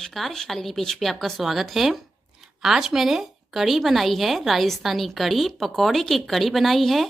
नमस्कार, शालिनी पेज पे आपका स्वागत है। आज मैंने कढ़ी बनाई है, राजस्थानी कढ़ी, पकौड़े की कढ़ी बनाई है।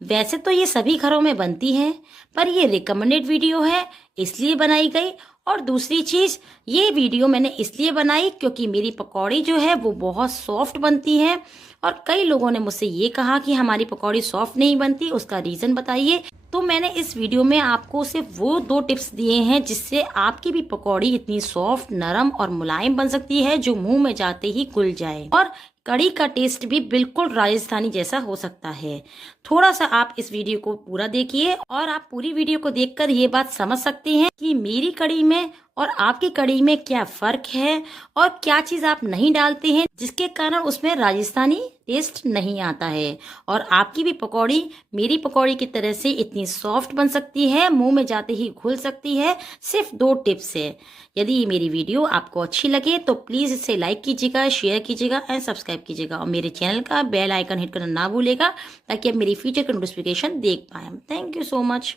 वैसे तो ये सभी घरों में बनती है, पर ये रिकमेंडेड वीडियो है इसलिए बनाई गई। और दूसरी चीज़, ये वीडियो मैंने इसलिए बनाई क्योंकि मेरी पकौड़ी जो है वो बहुत सॉफ्ट बनती है और कई लोगों ने मुझसे ये कहा कि हमारी पकौड़ी सॉफ्ट नहीं बनती, उसका रीज़न बताइए। तो मैंने इस वीडियो में आपको सिर्फ वो 2 टिप्स दिए हैं जिससे आपकी भी पकौड़ी इतनी सॉफ्ट, नरम और मुलायम बन सकती है जो मुंह में जाते ही घुल जाए और कढ़ी का टेस्ट भी बिल्कुल राजस्थानी जैसा हो सकता है। थोड़ा सा आप इस वीडियो को पूरा देखिए और आप पूरी वीडियो को देखकर ये बात समझ सकते हैं कि मेरी कढ़ी में और आपकी कढ़ी में क्या फर्क है और क्या चीज आप नहीं डालते हैं जिसके कारण उसमें राजस्थानी टेस्ट नहीं आता है और आपकी भी पकौड़ी मेरी पकौड़ी की तरह से इतनी सॉफ्ट बन सकती है, मुंह में जाते ही घुल सकती है। सिर्फ 2 टिप्स है। यदि ये मेरी वीडियो आपको अच्छी लगे तो प्लीज इसे लाइक कीजिएगा, शेयर कीजिएगा एंड सब्सक्राइब कीजिएगा और मेरे चैनल का बेल आइकन हिट करना ना भूलेगा ताकि आप मेरी फ्यूचर की नोटिफिकेशन देख पाए। Thank you so much.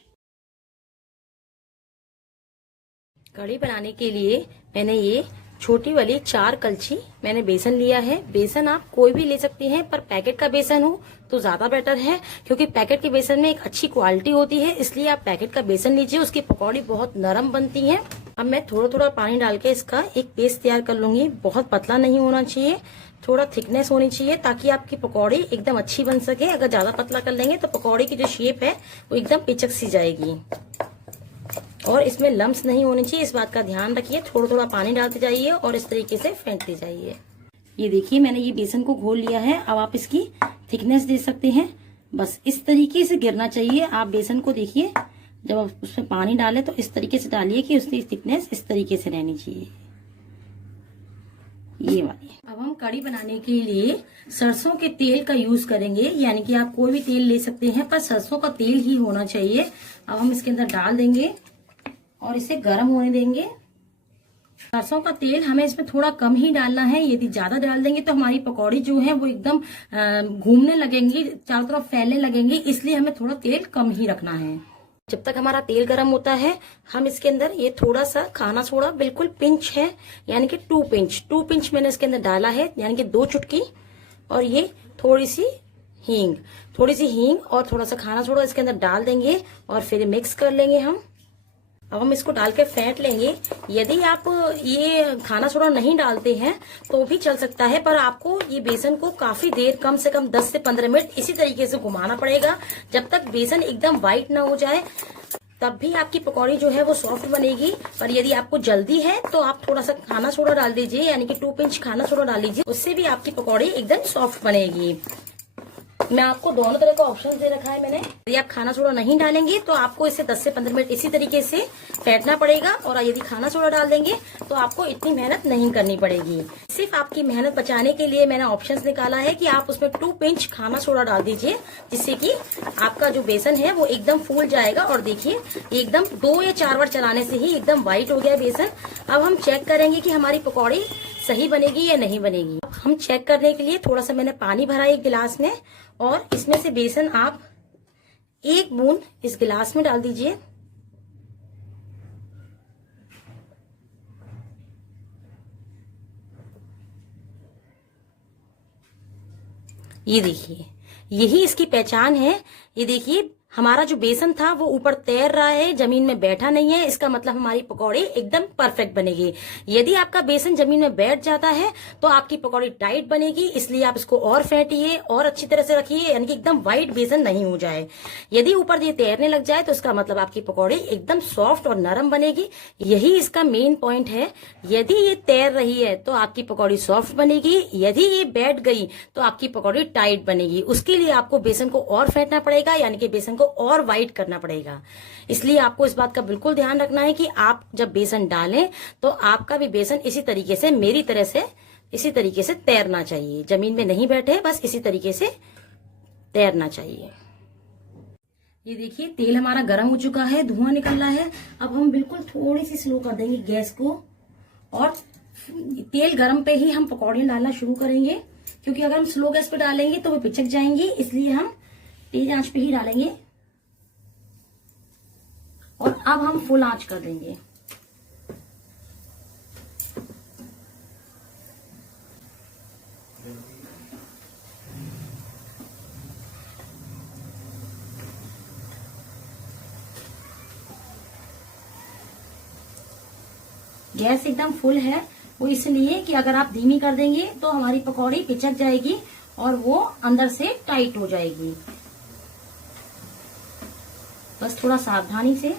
कढ़ी बनाने के लिए मैंने ये छोटी वाली 4 कलछी मैंने बेसन लिया है। बेसन आप कोई भी ले सकते हैं, पर पैकेट का बेसन हो तो ज्यादा बेटर है क्योंकि पैकेट के बेसन में एक अच्छी क्वालिटी होती है, इसलिए आप पैकेट का बेसन लीजिए। उसकी पकौड़ी बहुत नरम बनती है। अब मैं थोड़ा थोड़ा पानी डाल के इसका एक पेस्ट तैयार कर लूंगी। बहुत पतला नहीं होना चाहिए, थोड़ा थिकनेस होनी चाहिए ताकि आपकी पकौड़ी एकदम अच्छी बन सके। अगर ज्यादा पतला कर लेंगे तो पकौड़ी की जो शेप है वो एकदम पिचक सी जाएगी और इसमें लम्स नहीं होने चाहिए, इस बात का ध्यान रखिए। थोड़ा थोड़ा पानी डालते जाइए और इस तरीके से फेंटते जाइए। ये देखिए मैंने ये बेसन को घोल लिया है। अब आप इसकी थिकनेस दे सकते हैं, बस इस तरीके से गिरना चाहिए। आप बेसन को देखिए, जब आप उसमें पानी डालें तो इस तरीके से डालिए कि उसकी थिकनेस इस तरीके से रहनी चाहिए, ये वाली। अब हम कढ़ी बनाने के लिए सरसों के तेल का यूज करेंगे, यानी कि आप कोई भी तेल ले सकते हैं पर सरसों का तेल ही होना चाहिए। अब हम इसके अंदर डाल देंगे और इसे गर्म होने देंगे। सरसों का तेल हमें इसमें थोड़ा कम ही डालना है, यदि ज्यादा डाल देंगे तो हमारी पकौड़ी जो है वो एकदम घूमने लगेंगी, चारों तरफ फैलने लगेंगी, इसलिए हमें थोड़ा तेल कम ही रखना है। जब तक हमारा तेल गर्म होता है हम इसके अंदर ये थोड़ा सा खाना सोडा, बिल्कुल पिंच है, यानी कि 2 पिंच मैंने इसके अंदर डाला है, यानी कि 2 चुटकी। और ये थोड़ी सी हींग और थोड़ा सा खाना सोडा इसके अंदर डाल देंगे और फिर मिक्स कर लेंगे हम। अब हम इसको डाल के फेंट लेंगे। यदि आप ये खाना सोडा नहीं डालते हैं तो भी चल सकता है, पर आपको ये बेसन को काफी देर, कम से कम 10 से 15 मिनट इसी तरीके से घुमाना पड़ेगा जब तक बेसन एकदम व्हाइट ना हो जाए, तब भी आपकी पकौड़ी जो है वो सॉफ्ट बनेगी। पर यदि आपको जल्दी है तो आप थोड़ा सा खाना सोडा डाल दीजिए, यानी कि 2 पिंच खाना सोडा डाल लीजिए, उससे भी आपकी पकौड़ी एकदम सॉफ्ट बनेगी। मैं आपको दोनों तरह का ऑप्शन दे रखा है मैंने। यदि आप खाना सोडा नहीं डालेंगे तो आपको इसे 10 से 15 मिनट इसी तरीके से फेंटना पड़ेगा, और यदि खाना सोडा डाल देंगे तो आपको इतनी मेहनत नहीं करनी पड़ेगी। सिर्फ आपकी मेहनत बचाने के लिए मैंने ऑप्शंस निकाला है कि आप उसमें 2 पिंच खाना सोडा डाल दीजिए, जिससे कि आपका जो बेसन है वो एकदम फूल जाएगा। और देखिए एकदम 2 या 4 बार चलाने से ही एकदम व्हाइट हो गया बेसन। अब हम चेक करेंगे कि हमारी पकौड़ी सही बनेगी या नहीं बनेगी। हम चेक करने के लिए थोड़ा सा मैंने पानी भरा एक गिलास में और इसमें से बेसन आप 1 बूंद इस गिलास में डाल दीजिए। ये देखिए, यही इसकी पहचान है। ये देखिए हमारा जो बेसन था वो ऊपर तैर रहा है, जमीन में बैठा नहीं है, इसका मतलब हमारी पकौड़ी एकदम परफेक्ट बनेगी। यदि आपका बेसन जमीन में बैठ जाता है तो आपकी पकौड़ी टाइट बनेगी, इसलिए आप इसको और फेंटिए और अच्छी तरह से रखिए, यानी कि एकदम व्हाइट बेसन नहीं हो जाए। यदि ऊपर ये तैरने लग जाए तो इसका मतलब आपकी पकौड़ी एकदम सॉफ्ट और नरम बनेगी। यही इसका मेन पॉइंट है। यदि ये तैर रही है तो आपकी पकौड़ी सॉफ्ट बनेगी, यदि ये बैठ गई तो आपकी पकौड़ी टाइट बनेगी। उसके लिए आपको बेसन को और फेंटना पड़ेगा, यानी कि बेसन को और व्हाइट करना पड़ेगा। इसलिए आपको इस बात का बिल्कुल ध्यान रखना है कि आप जब बेसन डालें तो आपका भी बेसन इसी तरीके से, मेरी तरह से इसी तरीके से तैरना चाहिए, जमीन में नहीं बैठे, बस इसी तरीके से तैरना चाहिए। ये देखिए तेल हमारा गर्म हो चुका है, धुआं निकल रहा है। अब हम बिल्कुल थोड़ी सी स्लो कर देंगे गैस को और तेल गर्म पे ही हम पकौड़े डालना शुरू करेंगे, क्योंकि अगर हम स्लो गैस पे डालेंगे तो वो पिचक जाएंगी, इसलिए हम तेज आंच पे ही डालेंगे। और अब हम फुल आंच कर देंगे। गैस एकदम फुल है, वो इसलिए कि अगर आप धीमी कर देंगे तो हमारी पकौड़ी पिचक जाएगी और वो अंदर से टाइट हो जाएगी। बस थोड़ा सावधानी से।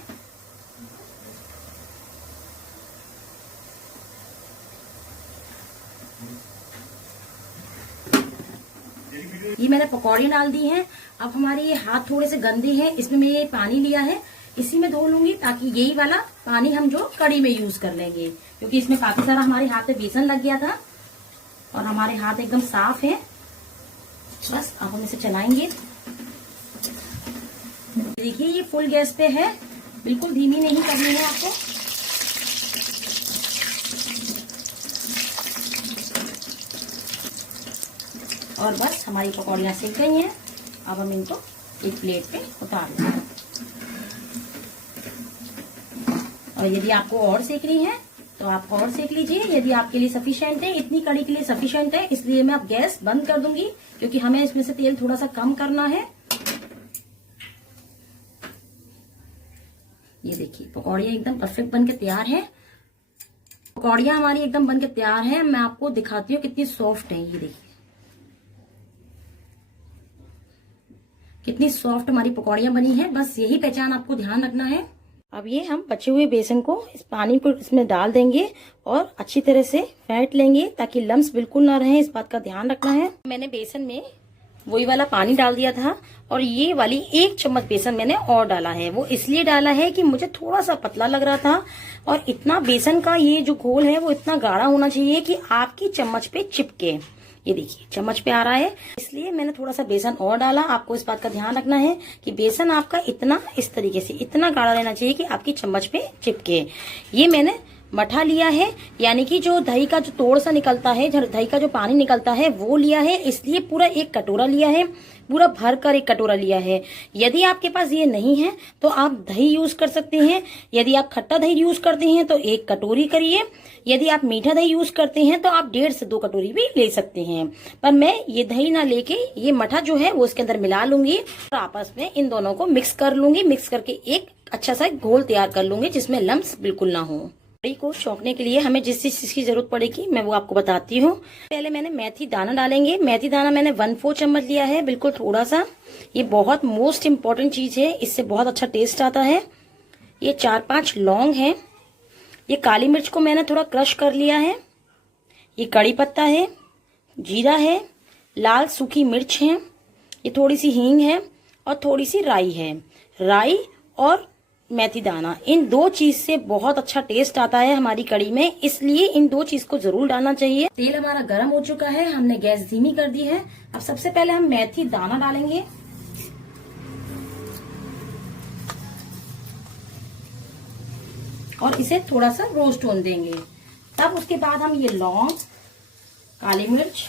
ये मैंने पकौड़ी डाल दी हैं। अब हमारे ये हाथ थोड़े से गंदे हैं, इसमें मैं ये पानी लिया है, इसी में धो लूंगी, ताकि यही वाला पानी हम जो कड़ी में यूज कर लेंगे, क्योंकि इसमें काफी सारा हमारे हाथ में बेसन लग गया था और हमारे हाथ एकदम साफ है। बस अब हम इसे चलाएंगे। देखिए ये फुल गैस पे है, बिल्कुल धीमी नहीं करनी है आपको। और बस हमारी पकौड़ियाँ सेक गई हैं। अब हम इनको एक प्लेट पे उतार लेंगे। और यदि आपको और सेकनी है तो आप और सेक लीजिए, यदि आपके लिए सफिशिएंट है, इतनी कड़ी के लिए सफिशिएंट है, इसलिए मैं अब गैस बंद कर दूंगी, क्योंकि हमें इसमें से तेल थोड़ा सा कम करना है। ये देखिए पकौड़ियाँ एकदम परफेक्ट बन के तैयार है। पकौड़ियाँ हमारी एकदम बन के तैयार है। मैं आपको दिखाती हूँ कितनी सॉफ्ट है। ये देखिए कितनी सॉफ्ट हमारी पकौड़ियाँ बनी हैं। बस यही पहचान आपको ध्यान रखना है। अब ये हम बचे हुए बेसन को, इस पानी को इसमें डाल देंगे और अच्छी तरह से फेंट लेंगे, ताकि लम्स बिल्कुल ना रहे, इस बात का ध्यान रखना है। मैंने बेसन में वही वाला पानी डाल दिया था और ये वाली 1 चम्मच बेसन मैंने और डाला है। वो इसलिए डाला है कि मुझे थोड़ा सा पतला लग रहा था, और इतना बेसन का ये जो घोल है वो इतना गाढ़ा होना चाहिए कि आपकी चम्मच पे चिपके। ये देखिए चम्मच पे आ रहा है, इसलिए मैंने थोड़ा सा बेसन और डाला। आपको इस बात का ध्यान रखना है कि बेसन आपका इतना, इस तरीके से इतना गाढ़ा रहना चाहिए कि आपकी चम्मच पे चिपके। ये मैंने मठा लिया है, यानी कि जो दही का जो तोड़ सा निकलता है, दही का जो पानी निकलता है वो लिया है, इसलिए पूरा 1 कटोरा लिया है, पूरा भर कर 1 कटोरा लिया है। यदि आपके पास ये नहीं है तो आप दही यूज कर सकते हैं। यदि आप खट्टा दही यूज करते हैं तो 1 कटोरी करिए। यदि आप मीठा दही यूज करते हैं तो आप 1.5 से 2 कटोरी भी ले सकते हैं। पर मैं ये दही ना लेके ये मठा जो है वो इसके अंदर मिला लूंगी और आपस में इन दोनों को मिक्स कर लूंगी। मिक्स करके एक अच्छा सा घोल तैयार कर लूंगी जिसमें लम्स बिल्कुल ना हो। कड़ी को छौंकने के लिए हमें जिस चीज की जरूरत पड़ेगी मैं वो आपको बताती हूँ। पहले मैंने मेथी दाना डालेंगे। मेथी दाना मैंने 1/4 चम्मच लिया है, बिल्कुल थोड़ा सा। ये बहुत मोस्ट इम्पोर्टेंट चीज है, इससे बहुत अच्छा टेस्ट आता है। ये 4-5 लौंग है। ये काली मिर्च को मैंने थोड़ा क्रश कर लिया है। ये कड़ी पत्ता है, जीरा है, लाल सूखी मिर्च है, ये थोड़ी सी हींग है और थोड़ी सी राई है। राई और मेथी दाना, इन 2 चीज से बहुत अच्छा टेस्ट आता है हमारी कड़ी में, इसलिए इन 2 चीज को जरूर डालना चाहिए। तेल हमारा गर्म हो चुका है, हमने गैस धीमी कर दी है। अब सबसे पहले हम मेथी दाना डालेंगे। और इसे थोड़ा सा रोस्ट होने देंगे। तब उसके बाद हम ये लौंग, काली मिर्च,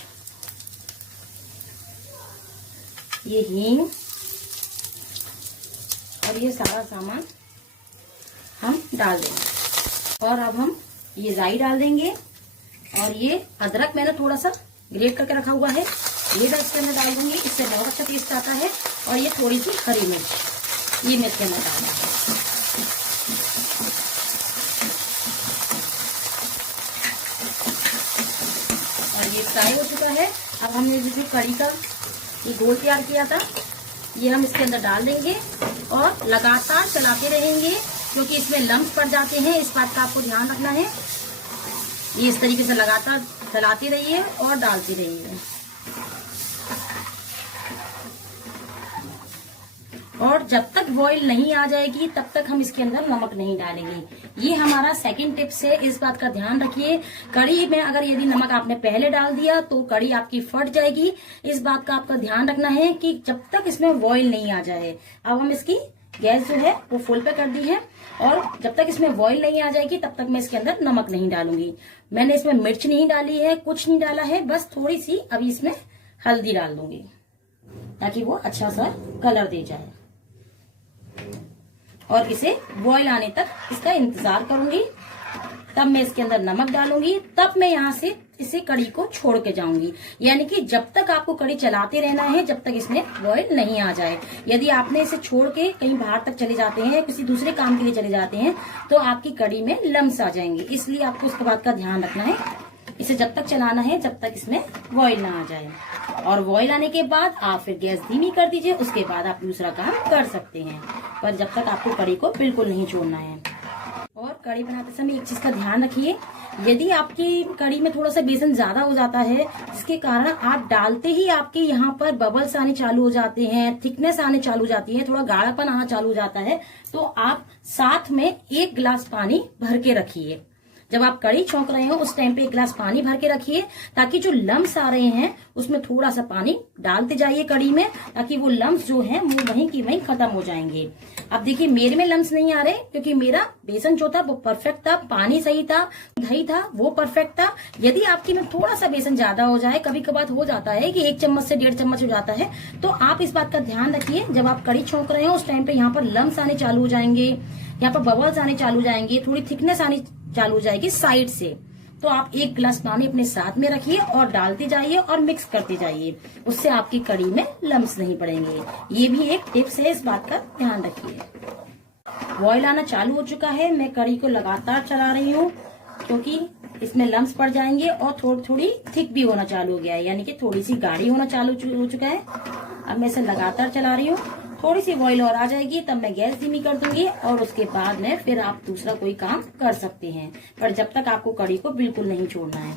ये हींग और ये सारा सामान हम डाल देंगे। और अब हम ये राई डाल देंगे और ये अदरक मैंने थोड़ा सा ग्रेट करके रखा हुआ है, ये मैं इसके अंदर डाल दूंगी, इससे बहुत अच्छा टेस्ट आता है। और ये थोड़ी सी हरी मिर्च, ये मैं इसके अंदर डाल दूंगी। और ये फ्राई हो चुका है। अब हमने जो कड़ी का ये घोल तैयार किया था ये हम इसके अंदर डाल देंगे और लगातार चलाते रहेंगे, क्योंकि इसमें लम्स पड़ जाते हैं, इस बात का आपको ध्यान रखना है। ये इस तरीके से लगातार चलाते रहिए और डालते रहिए। और जब तक बॉईल नहीं आ जाएगी तब तक हम इसके अंदर नमक नहीं डालेंगे। ये हमारा सेकंड टिप्स है, इस बात का ध्यान रखिए। कड़ी में अगर यदि नमक आपने पहले डाल दिया तो कड़ी आपकी फट जाएगी। इस बात का आपका ध्यान रखना है कि जब तक इसमें बॉईल नहीं आ जाए। अब हम इसकी गैस जो है वो फुल पे कर दी है और जब तक इसमें बॉईल नहीं आ जाएगी तब तक मैं इसके अंदर नमक नहीं डालूंगी। मैंने इसमें मिर्च नहीं डाली है, कुछ नहीं डाला है, बस थोड़ी सी अभी इसमें हल्दी डाल दूंगी ताकि वो अच्छा सा कलर दे जाए। और इसे बॉईल आने तक इसका इंतजार करूंगी। तब मैं इसके अंदर नमक डालूंगी, तब मैं यहाँ से इसे कड़ी को छोड़ के जाऊंगी। यानी कि जब तक आपको कड़ी चलाते रहना है जब तक इसमें बॉयल नहीं आ जाए। यदि आपने इसे छोड़ के कहीं बाहर तक चले जाते हैं या किसी दूसरे काम के लिए चले जाते हैं तो आपकी कड़ी में लम्स आ जाएंगे। इसलिए आपको उसके बात का ध्यान रखना है। इसे जब तक चलाना है जब तक इसमें बॉयल ना आ जाए। और बॉयल आने के बाद आप फिर गैस धीमी कर दीजिए, उसके बाद आप दूसरा काम कर सकते हैं। पर जब तक आपको कड़ी को बिल्कुल नहीं छोड़ना है। और कड़ी बनाते समय एक चीज का ध्यान रखिए, यदि आपकी कड़ी में थोड़ा सा बेसन ज्यादा हो जाता है जिसके कारण आप डालते ही आपके यहाँ पर बबल्स आने चालू हो जाते हैं, थिकनेस आने चालू हो जाती है, थोड़ा गाढ़ापन आना चालू हो जाता है, तो आप साथ में 1 गिलास पानी भर के रखिए। जब आप कड़ी छौंक रहे हो उस टाइम पे 1 गिलास पानी भर के रखिए, ताकि जो लम्स आ रहे हैं उसमें थोड़ा सा पानी डालते जाइए कड़ी में, ताकि वो लम्स जो हैं वो वहीं की वहीं खत्म हो जाएंगे। अब देखिए मेरे में लम्स नहीं आ रहे क्योंकि मेरा बेसन जो था वो परफेक्ट था, पानी सही था, दही था वो परफेक्ट था। यदि आपकी में थोड़ा सा बेसन ज्यादा हो जाए, कभी कभार हो जाता है कि 1 चम्मच से 1.5 चम्मच हो जाता है, तो आप इस बात का ध्यान रखिए जब आप कड़ी छौंक रहे हो उस टाइम पे यहाँ पर लम्स आने चालू हो जाएंगे, यहाँ पर बबल्स आने चालू हो जाएंगे, थोड़ी थिकनेस आनी चालू हो जाएगी साइड से। तो आप 1 गिलास पानी अपने साथ में रखिए और डालते जाइए और मिक्स करते जाइए, उससे आपकी कड़ी में लम्स नहीं पड़ेंगे। ये भी एक टिप्स है, इस बात का ध्यान रखिए। बॉयल आना चालू हो चुका है, मैं कड़ी को लगातार चला रही हूँ क्योंकि इसमें लम्स पड़ जाएंगे और थोड़ी थिक भी होना चालू हो गया है, यानी कि थोड़ी सी गाढ़ी होना चालू हो चुका है। अब मैं इसे लगातार चला रही हूँ, थोड़ी सी बॉईल और आ जाएगी तब मैं गैस धीमी कर दूंगी और उसके बाद में फिर आप दूसरा कोई काम कर सकते हैं। पर जब तक आपको कड़ी को बिल्कुल नहीं छोड़ना है।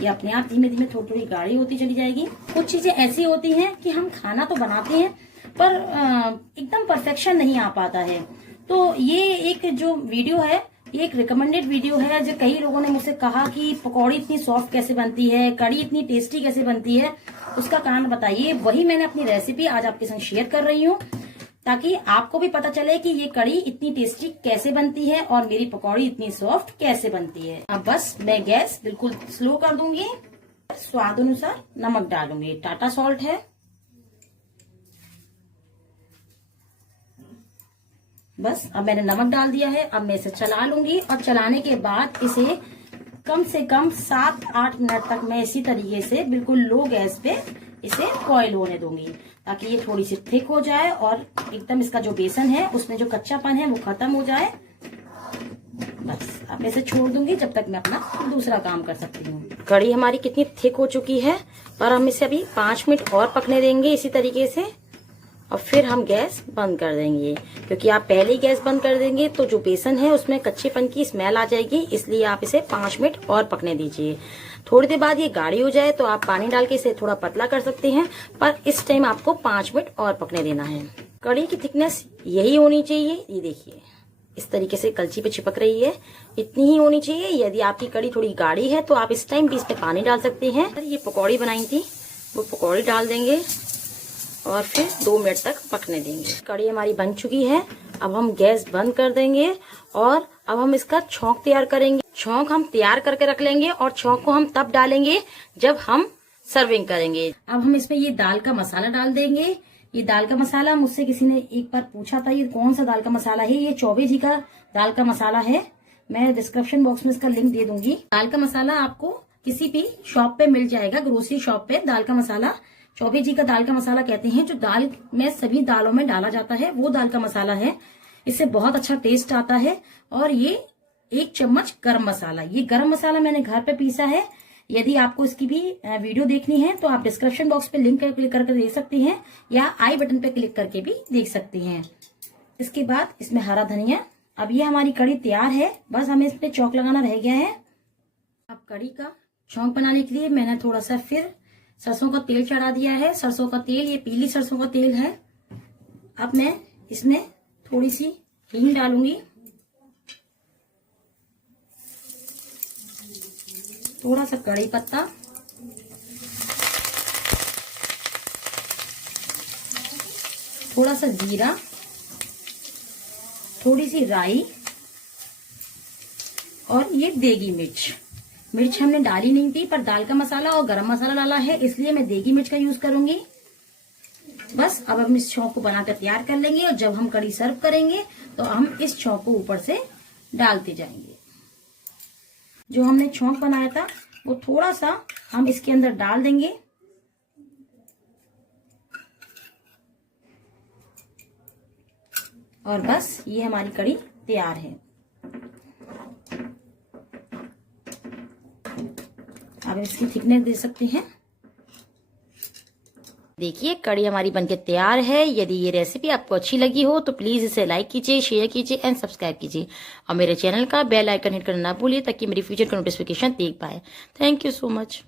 ये अपने आप धीमे धीमे थोड़ी थोड़ी गाढ़ी होती चली जाएगी। कुछ चीजें ऐसी होती हैं कि हम खाना तो बनाते हैं पर एकदम परफेक्शन नहीं आ पाता है। तो ये एक जो वीडियो है ये एक रिकमेंडेड वीडियो है। जो कई लोगों ने मुझसे कहा कि पकौड़ी इतनी सॉफ्ट कैसे बनती है, कड़ी इतनी टेस्टी कैसे बनती है, उसका कारण बताइए। वही मैंने अपनी रेसिपी आज आपके संग शेयर कर रही हूँ ताकि आपको भी पता चले कि ये कड़ी इतनी टेस्टी कैसे बनती है और मेरी पकौड़ी इतनी सॉफ्ट कैसे बनती है। अब बस मैं गैस बिल्कुल स्लो कर दूंगी, स्वाद अनुसार नमक डालूंगी, टाटा सॉल्ट है। बस अब मैंने नमक डाल दिया है। अब मैं इसे चला लूंगी और चलाने के बाद इसे कम से कम 7-8 मिनट तक मैं इसी तरीके से बिल्कुल लो गैस पे इसे बॉईल होने दूंगी ताकि ये थोड़ी सी थिक हो जाए और एकदम इसका जो बेसन है उसमें जो कच्चापन है वो खत्म हो जाए। बस अब इसे छोड़ दूंगी जब तक मैं अपना दूसरा काम कर सकती हूँ। कड़ी हमारी कितनी थिक हो चुकी है, पर हम इसे अभी 5 मिनट और पकने देंगे इसी तरीके से और फिर हम गैस बंद कर देंगे। क्योंकि आप पहले ही गैस बंद कर देंगे तो जो बेसन है उसमें कच्चेपन की स्मेल आ जाएगी, इसलिए आप इसे 5 मिनट और पकने दीजिए। थोड़ी देर बाद ये गाढ़ी हो जाए तो आप पानी डाल के इसे थोड़ा पतला कर सकते हैं, पर इस टाइम आपको 5 मिनट और पकने देना है। कड़ी की थिकनेस यही होनी चाहिए। ये देखिए इस तरीके से कलची पे चिपक रही है, इतनी ही होनी चाहिए। यदि आपकी कड़ी थोड़ी गाढ़ी है तो आप इस टाइम भी इसमें पानी डाल सकते हैं। ये पकौड़ी बनाई थी वो पकौड़ी डाल देंगे और फिर 2 मिनट तक पकने देंगे। कड़ी हमारी बन चुकी है। अब हम गैस बंद कर देंगे और अब हम इसका छौंक तैयार करेंगे। छौंक हम तैयार करके रख लेंगे और छौंक को हम तब डालेंगे जब हम सर्विंग करेंगे। अब हम इसमें ये दाल का मसाला डाल देंगे। ये दाल का मसाला मुझसे किसी ने एक बार पूछा था ये कौन सा दाल का मसाला है। ये चौबे जी का दाल का मसाला है। मैं डिस्क्रिप्शन बॉक्स में इसका लिंक दे दूंगी। दाल का मसाला आपको किसी भी शॉप पे मिल जाएगा, ग्रोसरी शॉप पे। दाल का मसाला चौबे जी का दाल का मसाला कहते हैं। जो दाल में सभी दालों में डाला जाता है वो दाल का मसाला है। इससे बहुत अच्छा टेस्ट आता है। और ये 1 चम्मच गरम मसाला, ये गरम मसाला मैंने घर पे पीसा है। यदि आपको इसकी भी वीडियो देखनी है तो आप डिस्क्रिप्शन बॉक्स पे लिंक क्लिक करके देख सकते हैं या आई बटन पे क्लिक करके भी देख सकते हैं। इसके बाद इसमें हरा धनिया। अब ये हमारी कड़ी तैयार है, बस हमें इसमें चौक लगाना रह गया है। अब कड़ी का चौक बनाने के लिए मैंने थोड़ा सा फिर सरसों का तेल चढ़ा दिया है। सरसों का तेल, ये पीली सरसों का तेल है। अब मैं इसमें थोड़ी सी हींग डालूंगी, थोड़ा सा कड़ी पत्ता, थोड़ा सा जीरा, थोड़ी सी राई और ये देगी मिर्च। मिर्च हमने डाली नहीं थी पर दाल का मसाला और गरम मसाला डाला है इसलिए मैं देगी मिर्च का यूज करूंगी। बस अब हम इस छौंक को बनाकर तैयार कर लेंगे और जब हम कड़ी सर्व करेंगे तो हम इस छौंक को ऊपर से डालते जाएंगे। जो हमने छौंक बनाया था वो थोड़ा सा हम इसके अंदर डाल देंगे और बस ये हमारी कड़ी तैयार है। अब इसकी थिकनेस दे सकते हैं। देखिए कड़ी हमारी बनके तैयार है। यदि ये रेसिपी आपको अच्छी लगी हो तो प्लीज इसे लाइक कीजिए, शेयर कीजिए एंड सब्सक्राइब कीजिए और मेरे चैनल का बेल आइकन हिट करना ना भूलिए ताकि मेरी फ्यूचर का नोटिफिकेशन देख पाए। Thank you so much.